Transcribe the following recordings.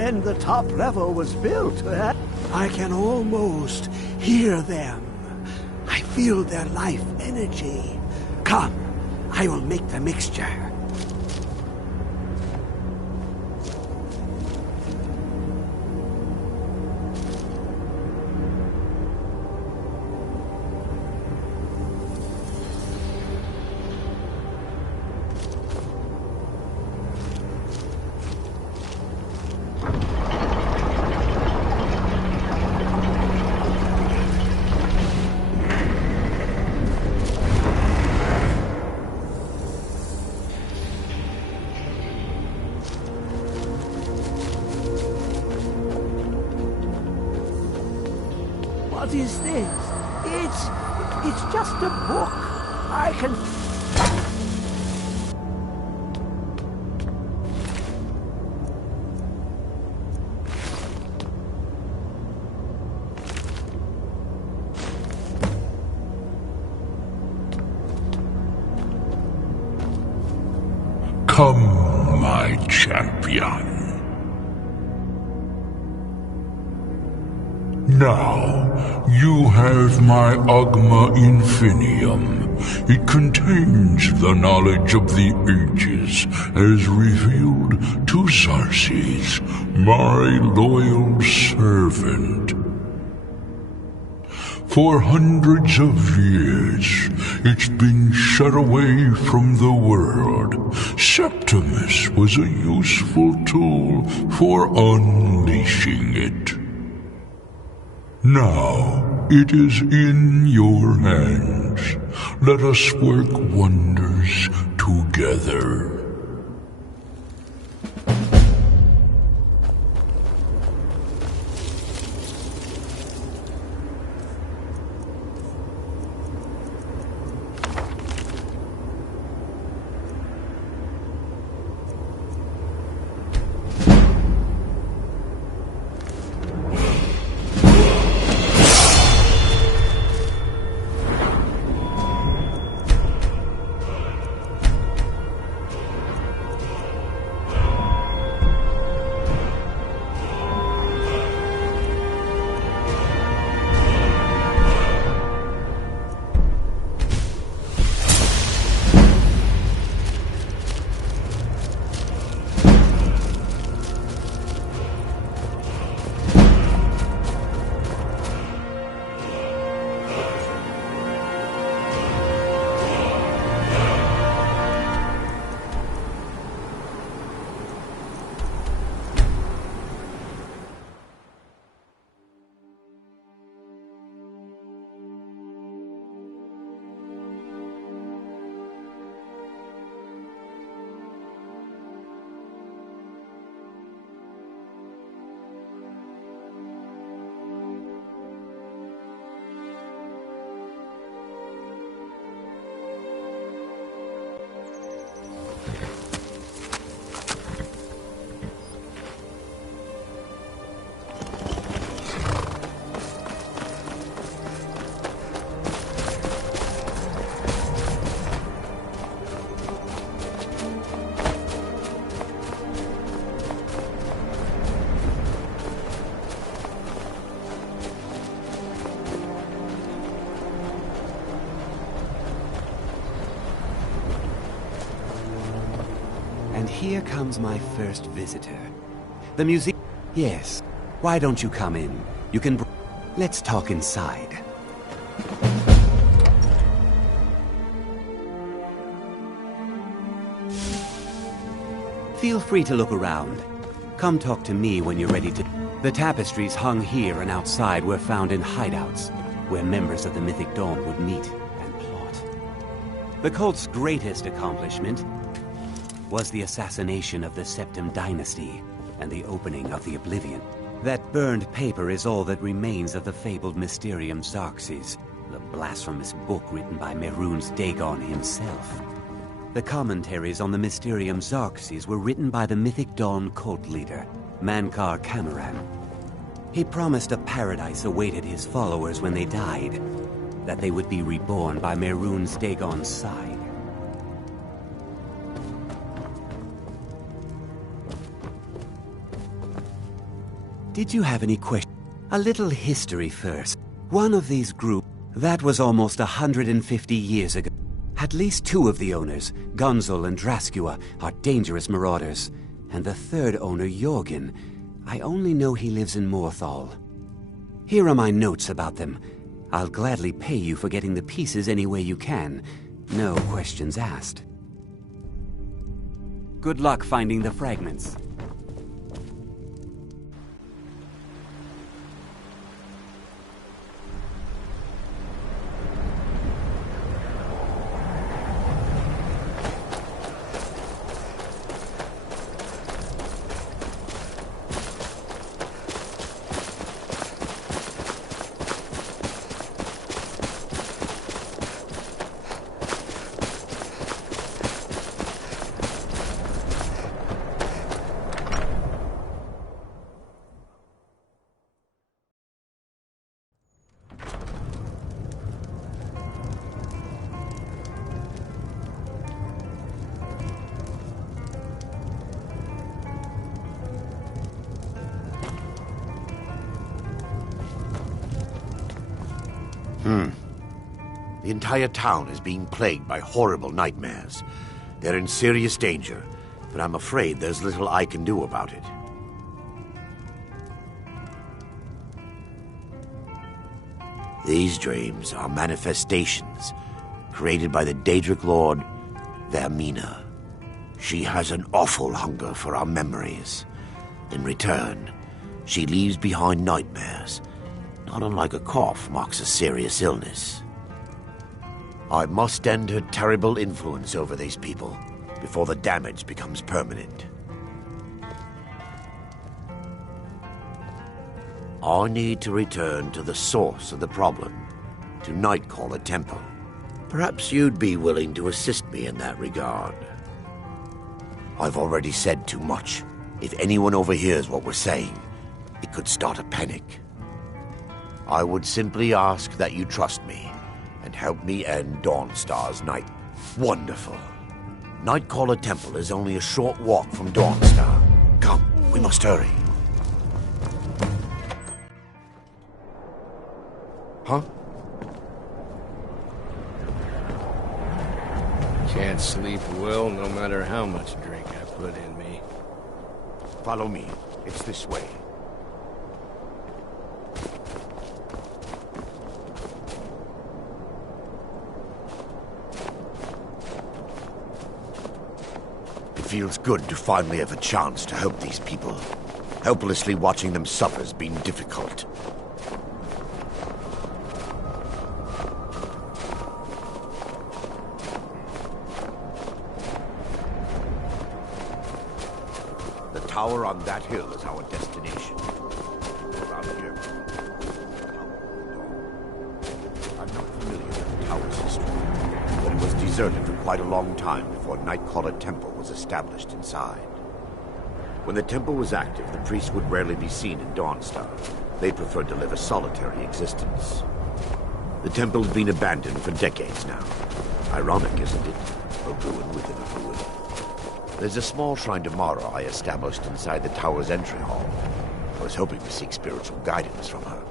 when the top level was built. I can almost hear them. I feel their life energy. Come, I will make the mixture. What is this? It's just a book. I can... Come, my champion. Now, you have my Agma Infinium. It contains the knowledge of the ages, as revealed to Xarxes, my loyal servant. For hundreds of years, it's been shut away from the world. Septimus was a useful tool for unleashing it. Now, it is in your hands. Let us work wonders together. And here comes my first visitor. The museum... Yes. Why don't you come in? You can... Let's talk inside. Feel free to look around. Come talk to me when you're ready to... The tapestries hung here and outside were found in hideouts, where members of the Mythic Dawn would meet and plot. The cult's greatest accomplishment was the assassination of the Septim Dynasty and the opening of the Oblivion. That burned paper is all that remains of the fabled Mysterium Xarxes, the blasphemous book written by Mehrunes Dagon himself. The commentaries on the Mysterium Xarxes were written by the Mythic Dawn cult leader, Mankar Camoran. He promised a paradise awaited his followers when they died, that they would be reborn by Mehrunes Dagon's side. Did you have any questions? A little history first. One of these groups, that was almost 150 years ago. At least two of the owners, Gunzel and Draskua, are dangerous marauders. And the third owner, Jorgen, I only know he lives in Morthal. Here are my notes about them. I'll gladly pay you for getting the pieces any way you can. No questions asked. Good luck finding the fragments. The entire town is being plagued by horrible nightmares. They're in serious danger, but I'm afraid there's little I can do about it. These dreams are manifestations created by the Daedric Lord, Vermina. She has an awful hunger for our memories. In return, she leaves behind nightmares, not unlike a cough marks a serious illness. I must end her terrible influence over these people before the damage becomes permanent. I need to return to the source of the problem, to Nightcaller Temple. Perhaps you'd be willing to assist me in that regard. I've already said too much. If anyone overhears what we're saying, it could start a panic. I would simply ask that you trust me and help me end Dawnstar's night. Wonderful. Nightcaller Temple is only a short walk from Dawnstar. Come, we must hurry. Huh? Can't sleep well no matter how much drink I put in me. Follow me. It's this way. It feels good to finally have a chance to help these people. Helplessly watching them suffer has been difficult. The tower on that hill is our destination. Around here. I'm not familiar with the tower's history, but it was deserted for quite a long time before Nightcaller Temple was established inside. When the temple was active, the priests would rarely be seen in Dawnstar. They preferred to live a solitary existence. The temple has been abandoned for decades now. Ironic, isn't it? A ruin within a ruin. There's a small shrine to Mara I established inside the tower's entry hall. I was hoping to seek spiritual guidance from her.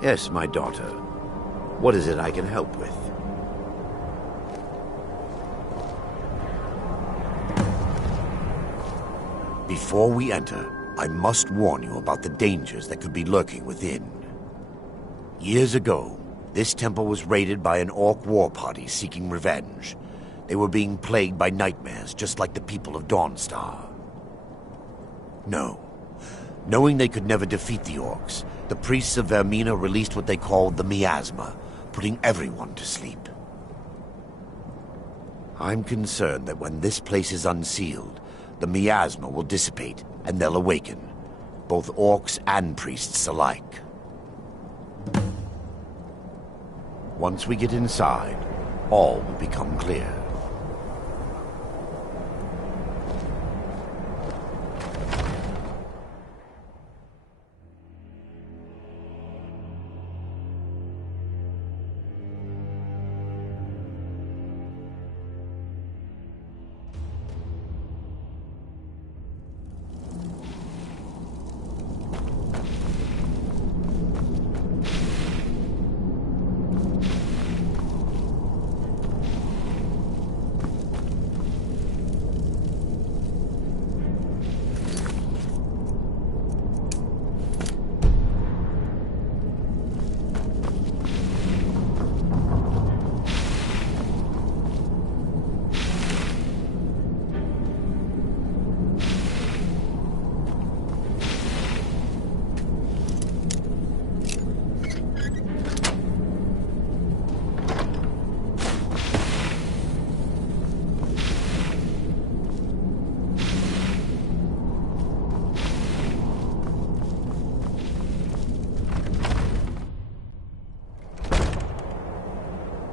Yes, my daughter. What is it I can help with? Before we enter, I must warn you about the dangers that could be lurking within. Years ago, this temple was raided by an orc war party seeking revenge. They were being plagued by nightmares, just like the people of Dawnstar. No. Knowing they could never defeat the orcs, the priests of Vermina released what they called the miasma, putting everyone to sleep. I'm concerned that when this place is unsealed, the miasma will dissipate and they'll awaken, both orcs and priests alike. Once we get inside, all will become clear.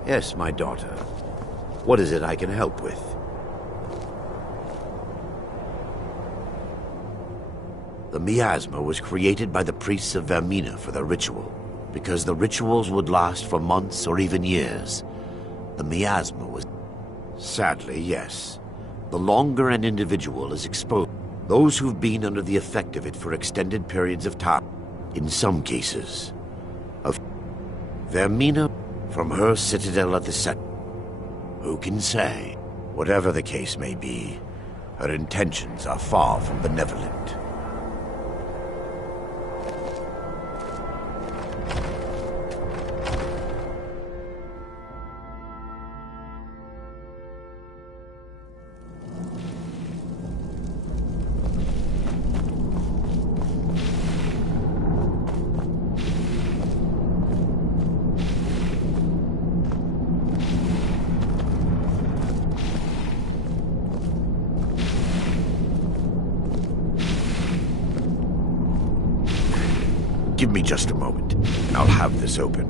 Yes, my daughter. What is it I can help with? The miasma was created by the priests of Vermina for the ritual, because the rituals would last for months or even years. The miasma was... Sadly, yes. The longer an individual is exposed, those who've been under the effect of it for extended periods of time, in some cases, of Vermina from her citadel at the set. Who can say? Whatever the case may be, her intentions are far from benevolent. Give me just a moment, and I'll have this open.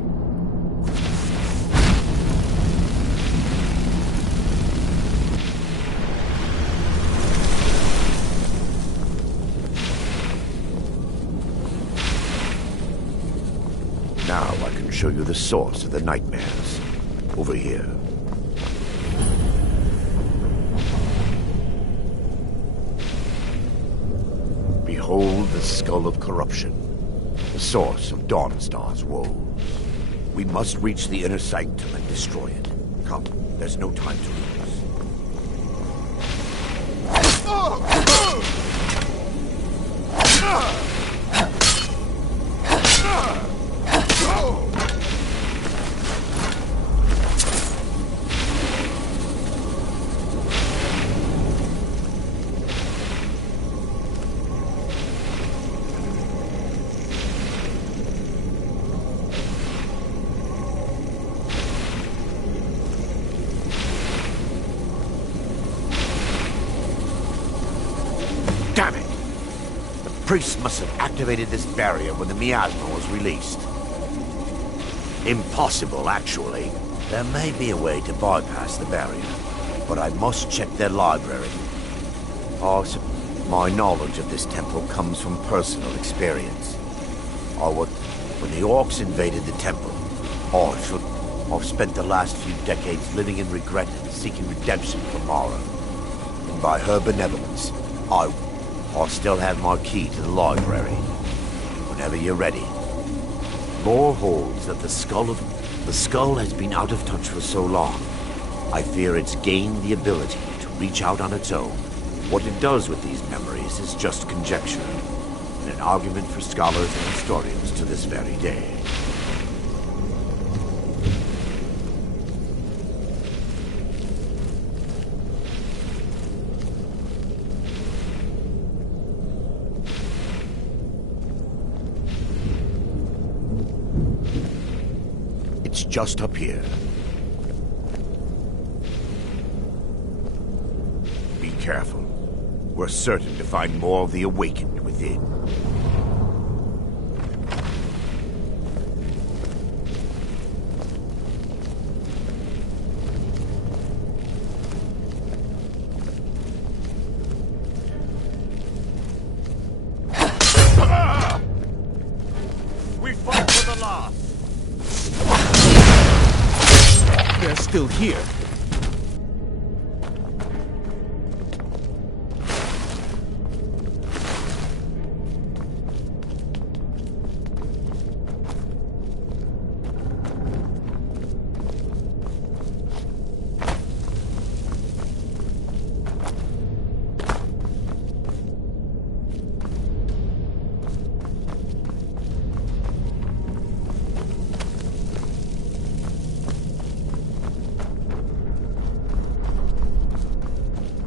Now I can show you the source of the nightmares. Over here. Behold the skull of corruption. The source of Dawnstar's woes. We must reach the inner sanctum and destroy it. Come, there's no time to lose. Damn it! The priest must have activated this barrier when the miasma was released. Impossible, actually. There may be a way to bypass the barrier, but I must check their library. My knowledge of this temple comes from personal experience. When the orcs invaded the temple, I've spent the last few decades living in regret and seeking redemption from Mara. And by her benevolence, I'll still have my key to the library. Whenever you're ready. Lore holds that the skull has been out of touch for so long. I fear it's gained the ability to reach out on its own. What it does with these memories is just conjecture, and an argument for scholars and historians to this very day. It's just up here. Be careful. We're certain to find more of the awakened within. We fought for the last. They're still here.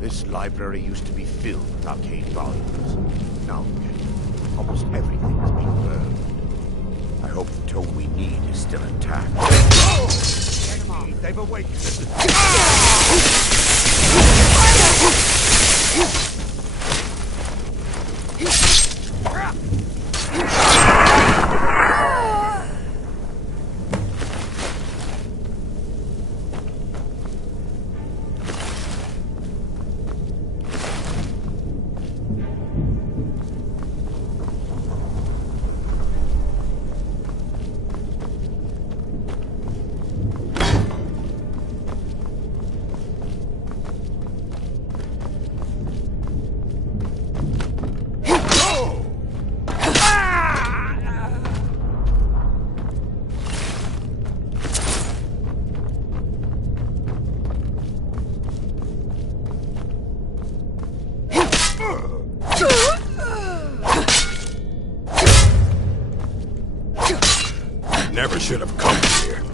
This library used to be filled with arcane volumes. Now look at it. Almost everything has been burned. I hope the tome we need is still intact. Enemy, they've awakened. Never should have come here.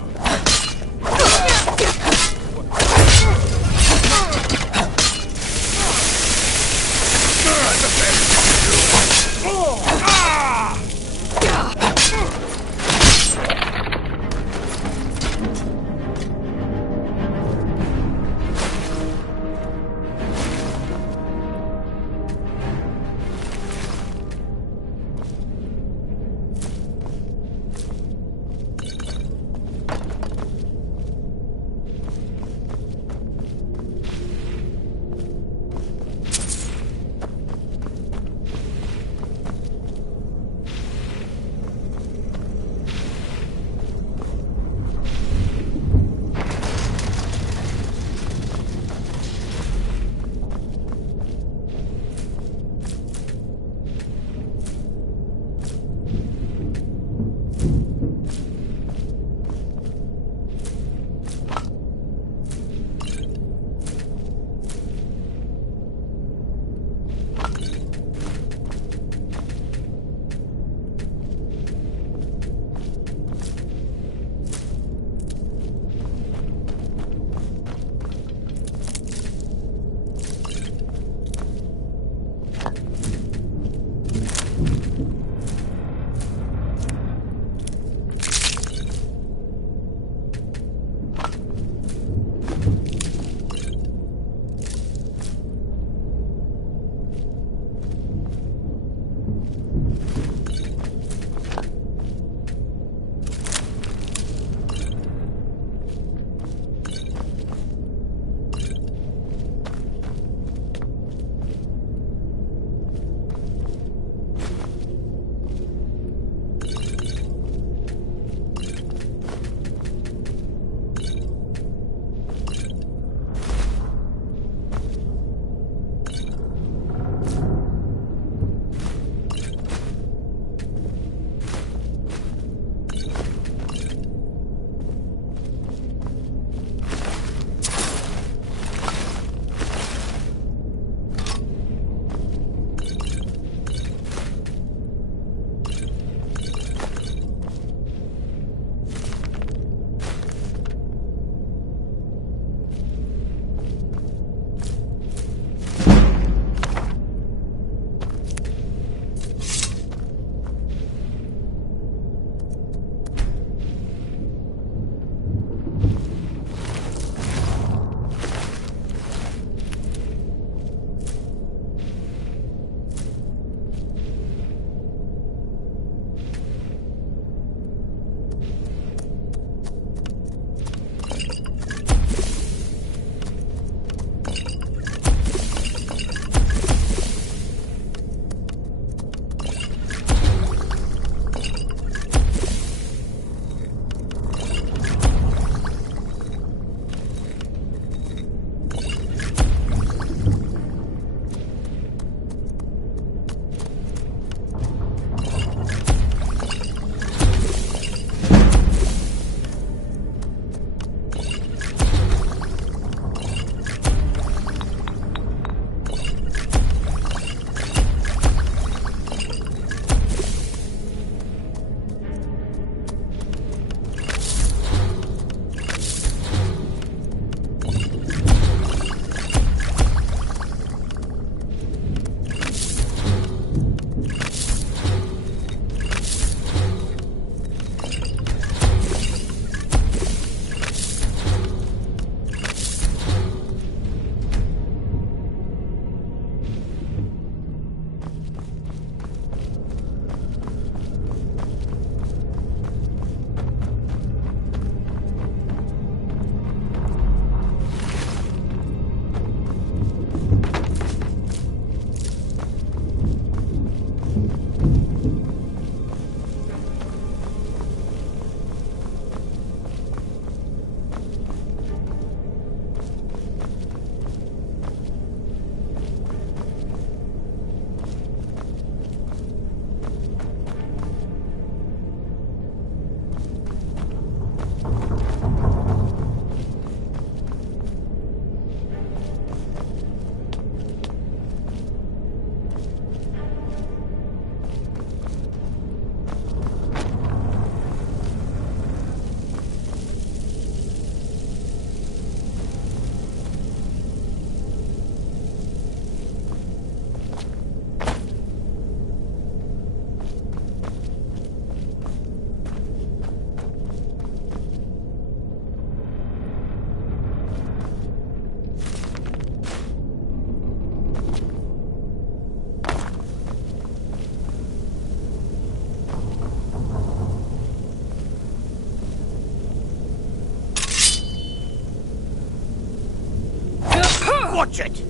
Watch it!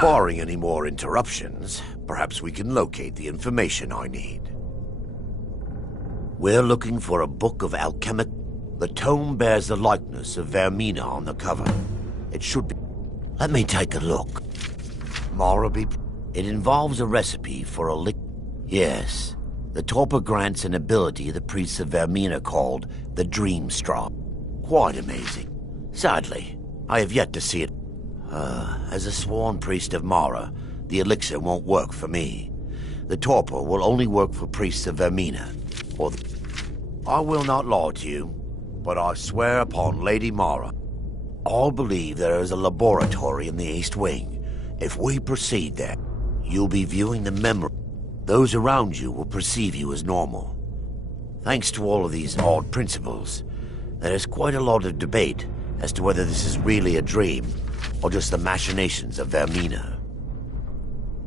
Barring any more interruptions, perhaps we can locate the information I need. We're looking for a book of alchemic. The tome bears the likeness of Vermina on the cover. It should be... Let me take a look. Marabi... It involves a recipe for a lick... Yes. The torpor grants an ability the priests of Vermina called the Dream Straw. Quite amazing. Sadly, I have yet to see it. As a sworn priest of Mara, the elixir won't work for me. The torpor will only work for priests of Vermina, or the... I will not lie to you, but I swear upon Lady Mara, all believe there is a laboratory in the East Wing. If we proceed there, you'll be viewing the memory. Those around you will perceive you as normal. Thanks to all of these odd principles, there is quite a lot of debate as to whether this is really a dream or just the machinations of Vermina.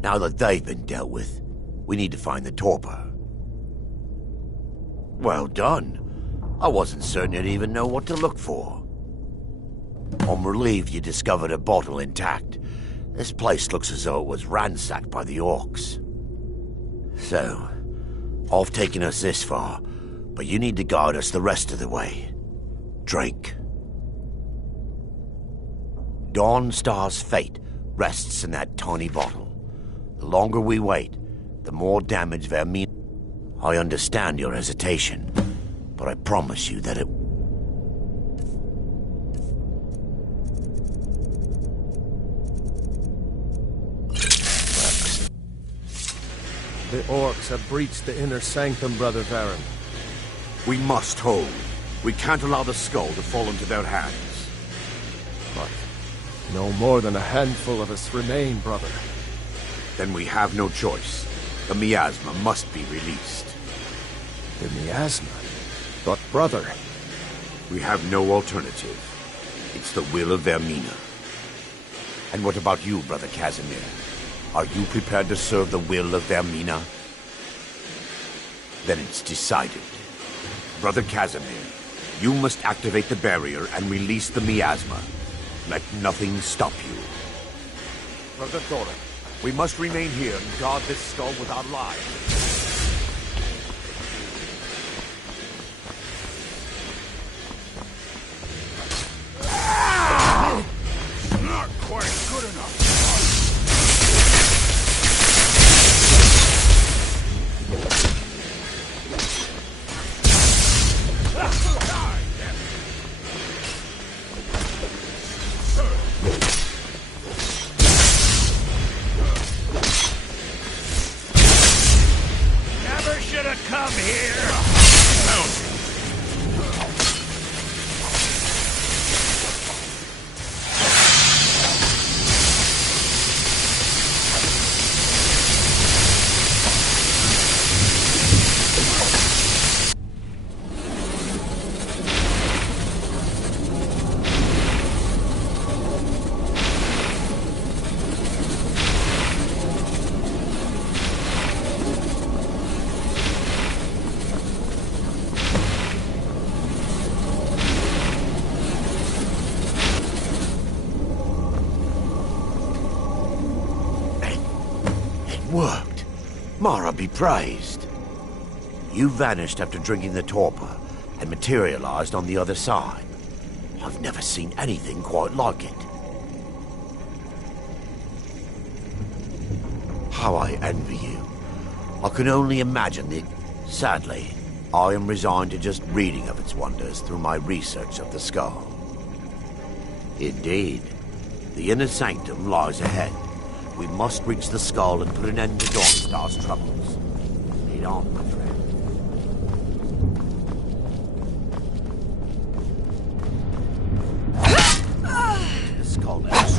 Now that they've been dealt with, we need to find the torpor. Well done. I wasn't certain you'd even know what to look for. I'm relieved you discovered a bottle intact. This place looks as though it was ransacked by the orcs. So, I've taken us this far, but you need to guide us the rest of the way. Drink. Dawnstar's fate rests in that tiny bottle. The longer we wait, the more damage Vermina... I understand your hesitation, but I promise you that it... The orcs have breached the inner sanctum, Brother Varen. We must hold. We can't allow the skull to fall into their hands. But no more than a handful of us remain, brother. Then we have no choice. The miasma must be released. The miasma? But brother... We have no alternative. It's the will of Vermina. And what about you, Brother Casimir? Are you prepared to serve the will of Vermina? Then it's decided. Brother Casimir, you must activate the barrier and release the miasma. Let nothing stop you. Brother Thorin, we must remain here and guard this skull with our lives. Not quite good enough. Never should have come here. Worked. Mara be praised. You vanished after drinking the torpor and materialized on the other side. I've never seen anything quite like it. How I envy you. I can only imagine the... Sadly, I am resigned to just reading of its wonders through my research of the skull. Indeed, the inner sanctum lies ahead. We must reach the skull and put an end to Dawnstar's troubles. Lead on, my friend. The skull is...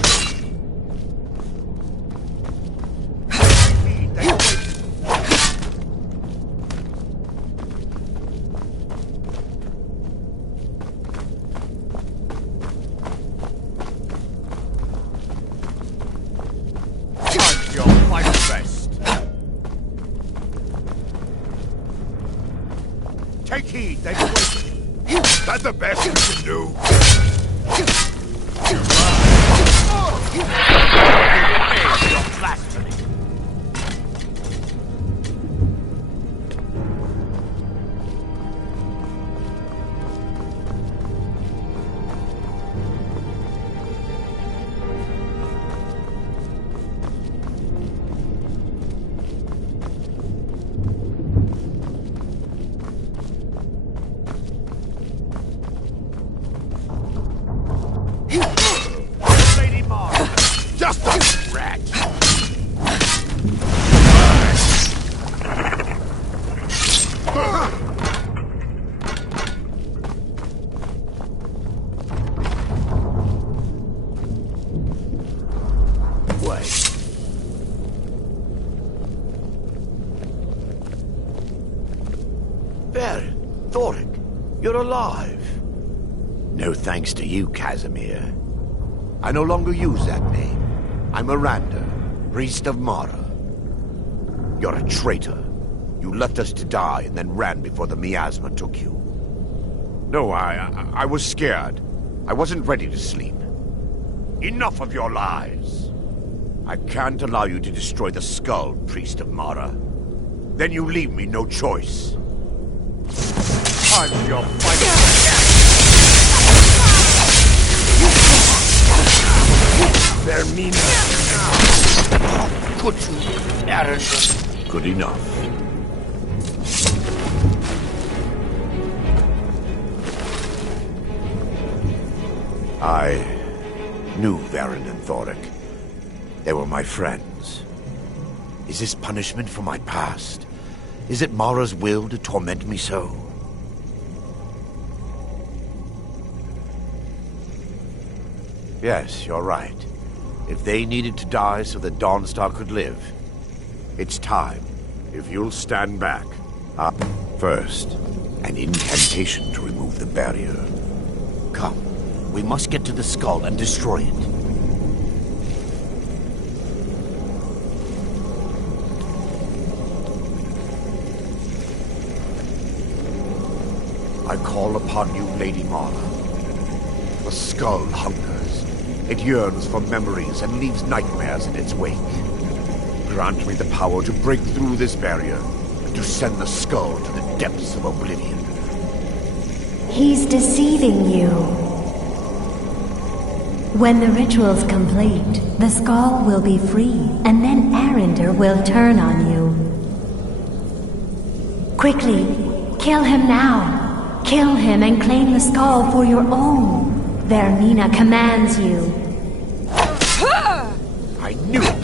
Take heed, they've awakened. That's the best we can do. you're alive. No thanks to you, Casimir. I no longer use that name. I'm Miranda, priest of Mara. You're a traitor. You left us to die and then ran before the miasma took you. No, I was scared. I wasn't ready to sleep. Enough of your lies. I can't allow you to destroy the skull, priest of Mara. Then you leave me no choice. Time for your fight. Vermina. Could you, Aaron? Good enough. I knew Varen and Thoric. They were my friends. Is this punishment for my past? Is it Mara's will to torment me so? Yes, you're right. If they needed to die so that Dawnstar could live, it's time. If you'll stand back. First, an incantation to remove the barrier. Come. We must get to the skull and destroy it. I call upon you, Lady Mara. The skull hungers. It yearns for memories and leaves nightmares in its wake. Grant me the power to break through this barrier and to send the skull to the depths of oblivion. He's deceiving you. When the ritual's complete, the skull will be free, and then Arender will turn on you. Quickly, kill him now. Kill him and claim the skull for your own. Vermina commands you. I knew it!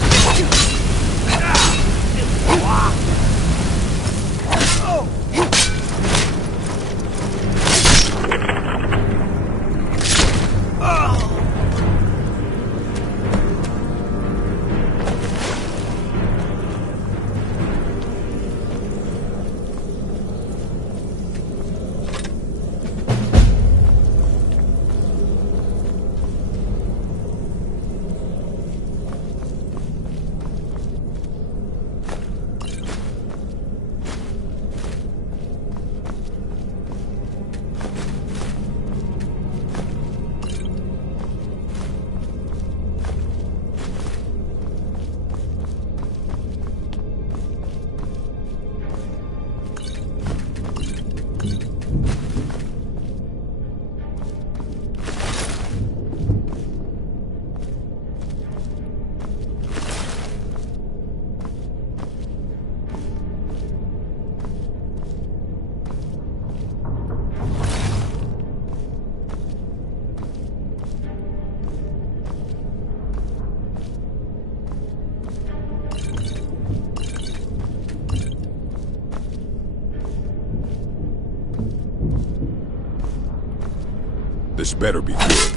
This better be good.